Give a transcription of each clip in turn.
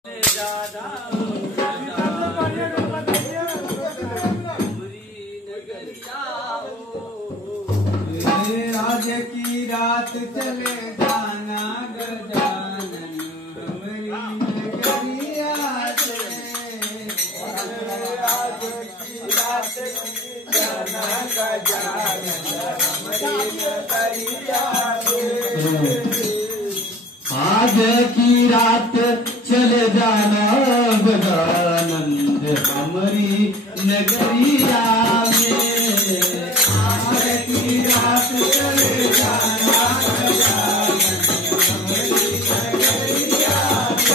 आज की रात चले जाना गजानन हमारी नगरिया से। आज की रात जाना गजानन हमारी नगरिया से। आज की रात चले जाना गजानन हमारी नगरिया में। आज की रात चले जाना गजानन हमारी नगरिया में।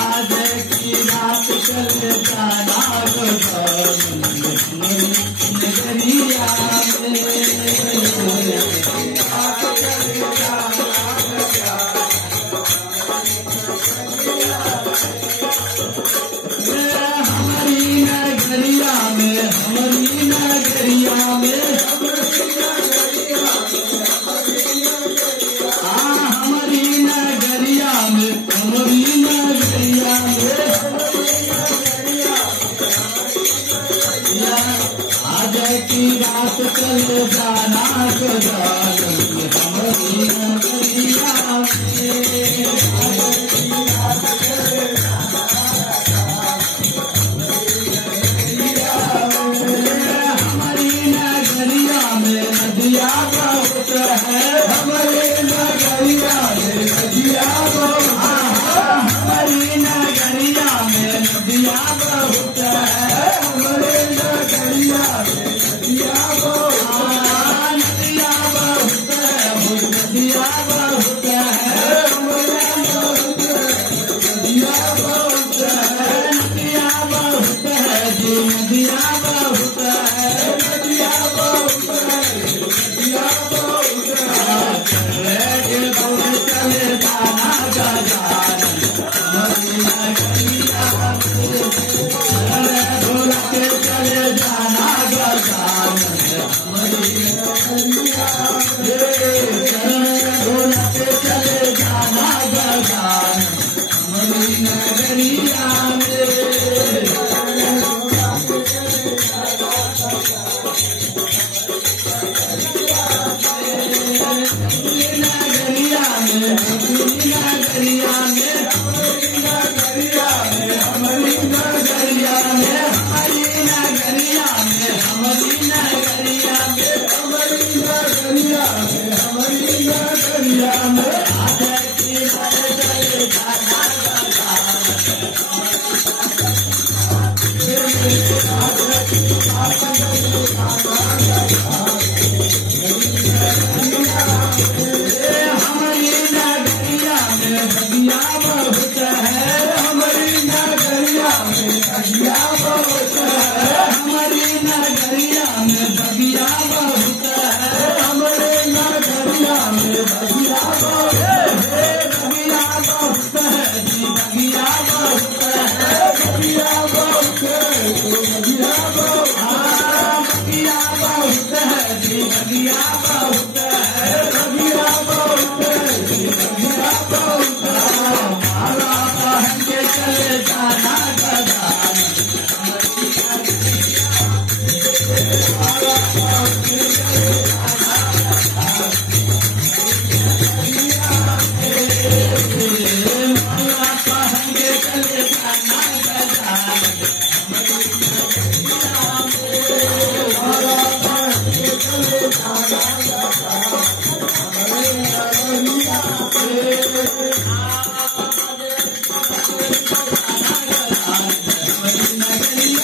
आज की रात चले जाना गजानन हमारी नगरिया में। आज की रात चले जाना गजानन हमारी नगरिया में। हमारी नगरिया में नदिया बहुत है। हमारी नगरिया में नदिया बहुत है। हमारी नगरिया में नदिया बहुत है। हमारे नगरिया में नदिया बहुत है। नदिया बहुत है। नदिया बहुत है। हमारे नदिया बहुत है। नदिया बहुत है जी। नदिया बहुत है। नदिया बहुत है। नदिया बहुत है। चले जाना गजानन हमारी नगरिया में। ढोला के चले जाना गजानन हमारी नगरिया में। ढोला के चले जाना गजानन हमारी नगरिया में। नगरिया में नगरिया में हमारी नगरिया में हमारी नगरिया में हमारी नगरिया में हमारी नगरिया में हमारी नगरिया में हमारी नगरिया में। आज की रात चले जाना हमारी नगरिया में नदिया बहुत है। हमारी नगरिया में नदिया बहुत है। हमारी नगरिया में नदिया बहुत है। हमारे नगरिया में नदिया बहुत है। नदिया बहुत है जी। नदिया बहुत है। नदिया बहुत है। नदिया बहुत है। नदिया बहुत है जी। नदिया बहुत है। नदिया बहुत है जी। नदिया बहुत है। माला पहन के चले जाना गजानन हमारी नगरिया में। माला पहन के चले जाना गजानन माला पहन के चले जाना गजानन हमारी नगरिया में। माला पहन के चले जाना गजानन हमारी नगरिया